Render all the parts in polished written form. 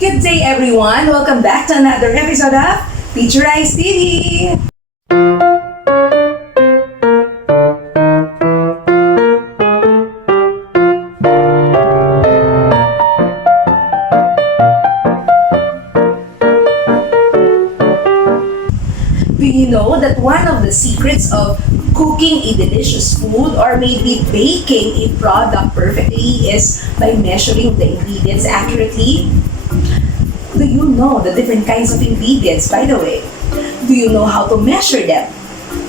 Good day, everyone. Welcome back to another episode of Teacher Eyes TV. Do you know that one of the secrets of cooking a delicious food or maybe baking a product perfectly is by measuring the ingredients accurately? Do you know the different kinds of ingredients, by the way? Do you know how to measure them?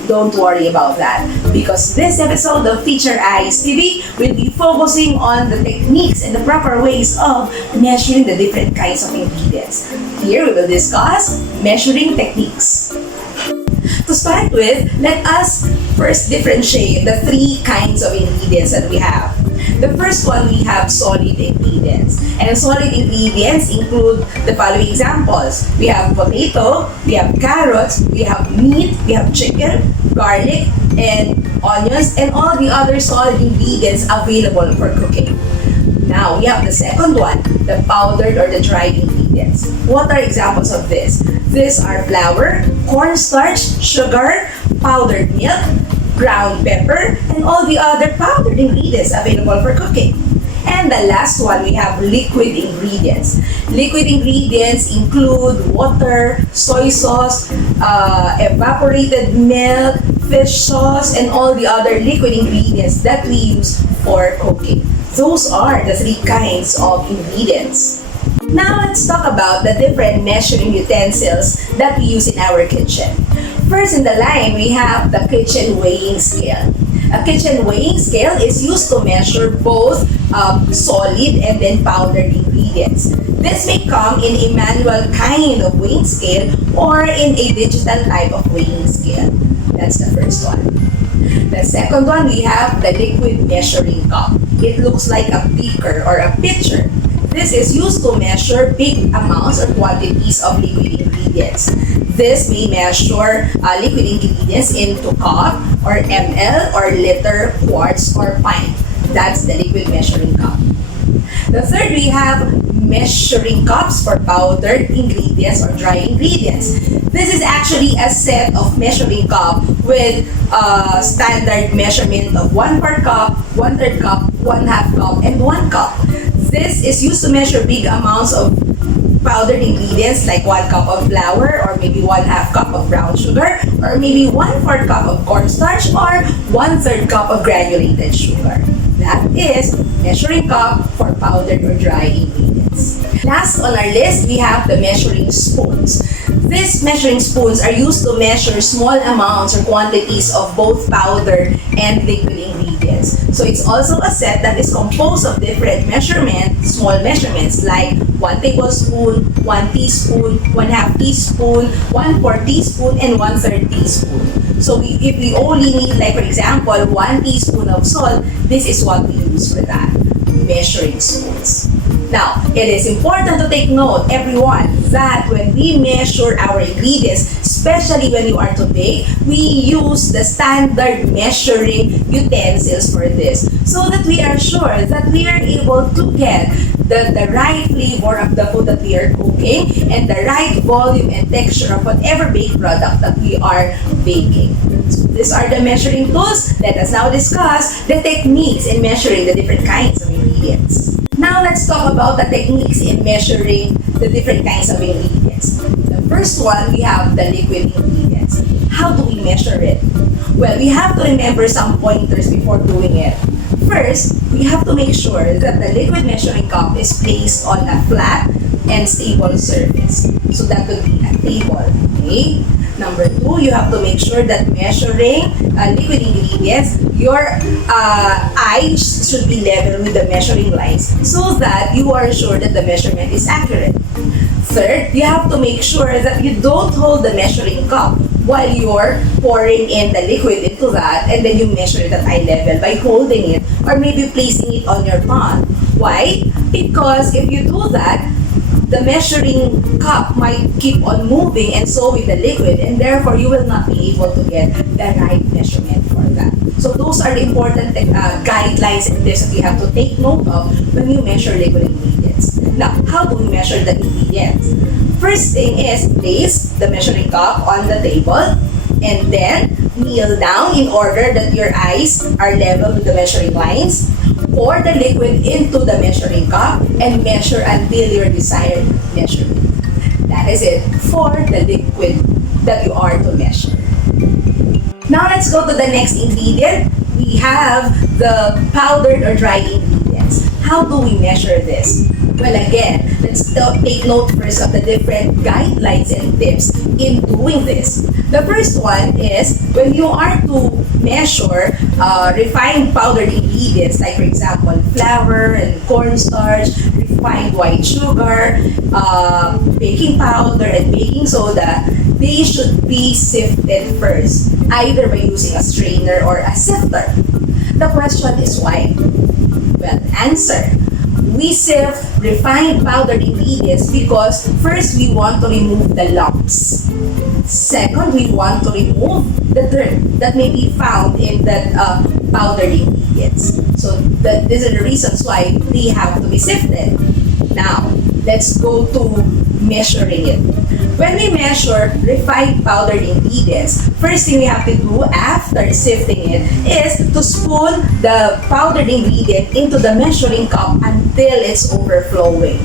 Don't worry about that, because this episode of Teacher Eyes TV will be focusing on the techniques and the proper ways of measuring the different kinds of ingredients. Here we will discuss measuring techniques. To start with, let us first differentiate the three kinds of ingredients that we have. The first one, we have solid ingredients. And solid ingredients include the following examples. We have potato, we have carrots, we have meat, we have chicken, garlic, and onions, and all the other solid ingredients available for cooking. Now, we have the second one, the powdered or the dried ingredients. What are examples of this? These are flour, cornstarch, sugar, powdered milk, ground pepper, and all the other powdered ingredients available for cooking. And the last one, we have liquid ingredients. Liquid ingredients include water, soy sauce, evaporated milk, fish sauce, and all the other liquid ingredients that we use for cooking. Those are the three kinds of ingredients. Now let's talk about the different measuring utensils that we use in our kitchen. First in the line, we have the kitchen weighing scale. A kitchen weighing scale is used to measure both solid and then powdered ingredients. This may come in a manual kind of weighing scale or in a digital type of weighing scale. That's the first one. The second one, we have the liquid measuring cup. It looks like a beaker or a pitcher. This is used to measure big amounts or quantities of liquid ingredients. This may measure liquid ingredients into cup or ml or liter, quarts, or pint. That's the liquid measuring cup. The third, we have measuring cups for powdered ingredients or dry ingredients. This is actually a set of measuring cup with standard measurement of 1/4 cup, 1/3 cup, 1/2 cup, and 1 cup. This is used to measure big amounts of powdered ingredients like 1 cup of flour or maybe 1/2 cup of brown sugar or maybe 1/4 cup of cornstarch or 1/3 cup of granulated sugar. That is measuring cup for powdered or dry ingredients. Last on our list, we have the measuring spoons. These measuring spoons are used to measure small amounts or quantities of both powdered and liquid ingredients. So it's also a set that is composed of different measurements, small measurements like 1 tablespoon, 1 teaspoon, 1/2 teaspoon, 1/4 teaspoon, and 1/3 teaspoon. So if we only need, like for example, 1 teaspoon of salt, this is what we use for that, measuring spoons. Now, it is important to take note, everyone, that when we measure our ingredients, especially when you are to bake, we use the standard measuring utensils for this so that we are sure that we are able to get the right flavor of the food that we are cooking and the right volume and texture of whatever baked product that we are baking. So these are the measuring tools. Let us now discuss the techniques in measuring the different kinds of ingredients. Now let's talk about the techniques in measuring the different kinds of ingredients. The first one, we have the liquid ingredients. How do we measure it? Well, we have to remember some pointers before doing it. First, we have to make sure that the liquid measuring cup is placed on a flat and stable surface. So that could be a table, okay? Number 2, you have to make sure that measuring liquid ingredients, your eyes should be level with the measuring lines so that you are sure that the measurement is accurate. Third, you have to make sure that you don't hold the measuring cup while you're pouring in the liquid into that and then you measure it at eye level by holding it or maybe placing it on your palm. Why? Because if you do that, the measuring cup might keep on moving and so with the liquid, and therefore you will not be able to get the right measurement for that. So those are the important guidelines and tips that you have to take note of when you measure liquid ingredients. Now, how do we measure the ingredients? First thing is place the measuring cup on the table and then kneel down in order that your eyes are level with the measuring lines. Pour the liquid into the measuring cup and measure until your desired measurement. That is it for the liquid that you are to measure. Now let's go to the next ingredient. We have the powdered or dried ingredients. How do we measure this? Well, again, let's take note first of the different guidelines and tips in doing this. The first one is when you are to measure refined powdered ingredients, like for example, flour and cornstarch, refined white sugar, baking powder, and baking soda, they should be sifted first, either by using a strainer or a sifter. The question is why? Well, answer. We sift refined powdered ingredients because first we want to remove the lumps. Second, we want to remove the dirt that may be found in that powdered ingredients. So these are the reasons why they have to be sifted. Now, let's go to measuring it. When we measure refined powdered ingredients, first thing we have to do after sifting it is to spoon the powdered ingredient into the measuring cup until it's overflowing.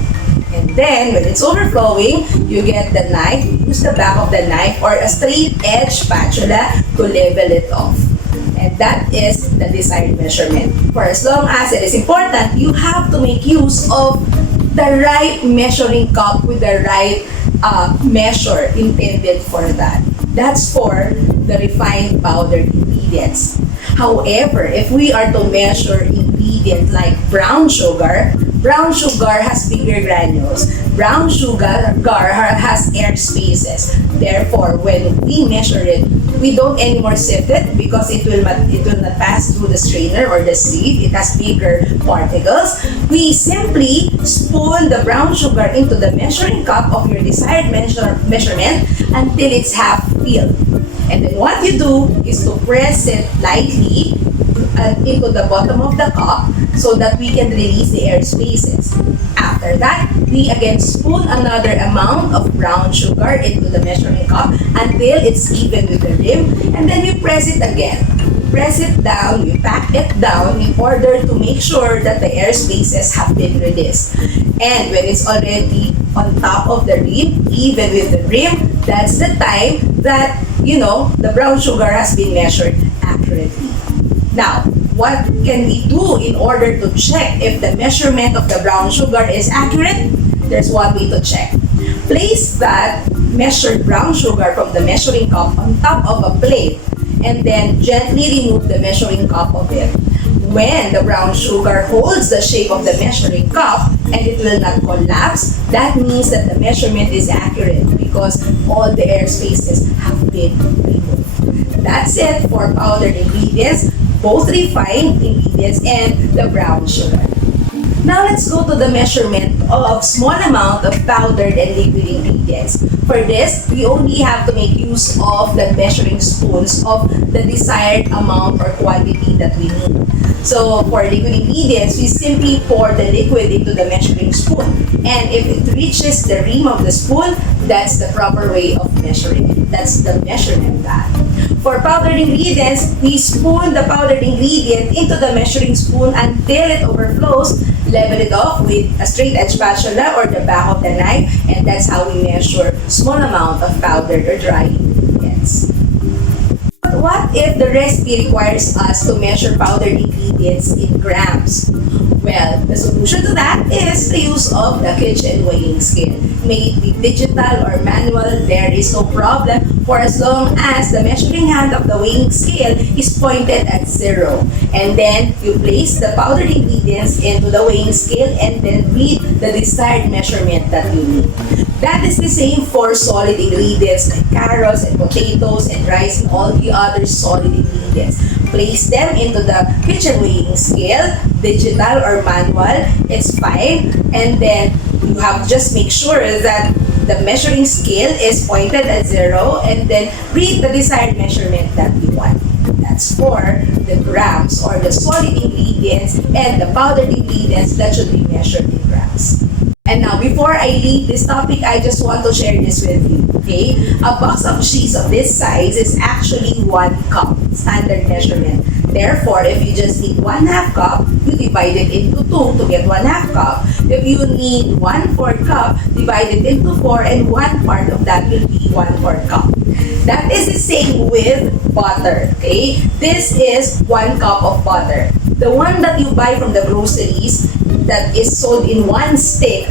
And then, when it's overflowing, you get the knife, use the back of the knife or a straight edge spatula to level it off. And that is the desired measurement. For as long as it is important, you have to make use of the right measuring cup with the right measure intended for that. That's for the refined powdered ingredients. However, if we are to measure ingredients like brown sugar has bigger granules. Brown sugar has air spaces. Therefore, when we measure it, we don't anymore sift it because it will not pass through the strainer or the sieve. It has bigger particles. We simply spoon the brown sugar into the measuring cup of your desired measurement until it's half filled. And then what you do is to press it lightly into the bottom of the cup so that we can release the air spaces. After that, we again spoon another amount of brown sugar into the measuring cup until it's even with the rim, and then we press it again. Press it down, we pack it down in order to make sure that the air spaces have been released. And when it's already on top of the rim, even with the rim, that's the time that, the brown sugar has been measured accurately. Now, what can we do in order to check if the measurement of the brown sugar is accurate? There's one way to check. Place that measured brown sugar from the measuring cup on top of a plate and then gently remove the measuring cup of it. When the brown sugar holds the shape of the measuring cup and it will not collapse, that means that the measurement is accurate because all the air spaces have been removed. That's it for powdered ingredients, both refined ingredients and the brown sugar. Now let's go to the measurement of small amount of powdered and liquid ingredients. For this, we only have to make use of the measuring spoons of the desired amount or quantity that we need. So for liquid ingredients, we simply pour the liquid into the measuring spoon. And if it reaches the rim of the spoon, that's the proper way of measuring it. That's the measurement pad. For powdered ingredients, we spoon the powdered ingredient into the measuring spoon until it overflows, level it off with a straight edge spatula or the back of the knife, and that's how we measure small amount of powdered or dry ingredients. But what if the recipe requires us to measure powdered ingredients in grams? Well, the solution to that is the use of the kitchen weighing scale. May it be digital or manual, there is no problem for as long as the measuring hand of the weighing scale is pointed at 0. And then you place the powdered ingredients into the weighing scale and then read the desired measurement that you need. That is the same for solid ingredients like carrots and potatoes and rice and all the other solid ingredients. Place them into the kitchen weighing scale, digital or manual, it's fine. And then you have just make sure that the measuring scale is pointed at 0 and then read the desired measurement that you want. That's for the grams or the solid ingredients and the powdered ingredients that should be measured in grams. And now, before I leave this topic, I just want to share this with you, okay? A box of cheese of this size is actually 1 cup, standard measurement. Therefore, if you just need 1/2 cup, you divide it into 2 to get 1/2 cup. If you need 1/4 cup, divide it into 4, and 1 part of that will be 1/4 cup. That is the same with butter, okay? This is 1 cup of butter. The one that you buy from the groceries that is sold in one stick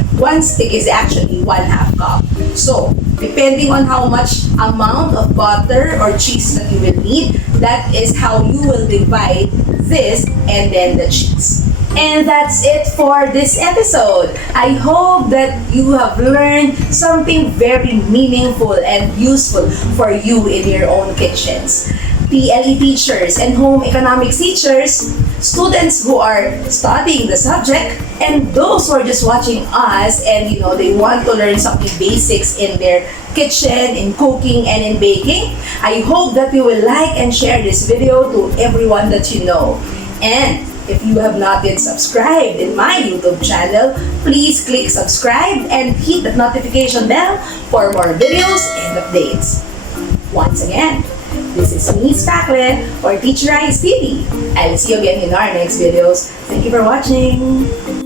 is actually 1/2 cup. So, depending on how much amount of butter or cheese that you will need, that is how you will divide this and then the cheese. And that's it for this episode. I hope that you have learned something very meaningful and useful for you in your own kitchens. PLE teachers and home economics teachers, students who are studying the subject, and those who are just watching us and they want to learn something basics in their kitchen, in cooking, and in baking. I hope that you will like and share this video to everyone that you know. And if you have not yet subscribed in my YouTube channel, please click subscribe and hit the notification bell for more videos and updates. Once again, this is me, Spacklet, for Teacherize TV. I'll see you again in our next videos. Thank you for watching.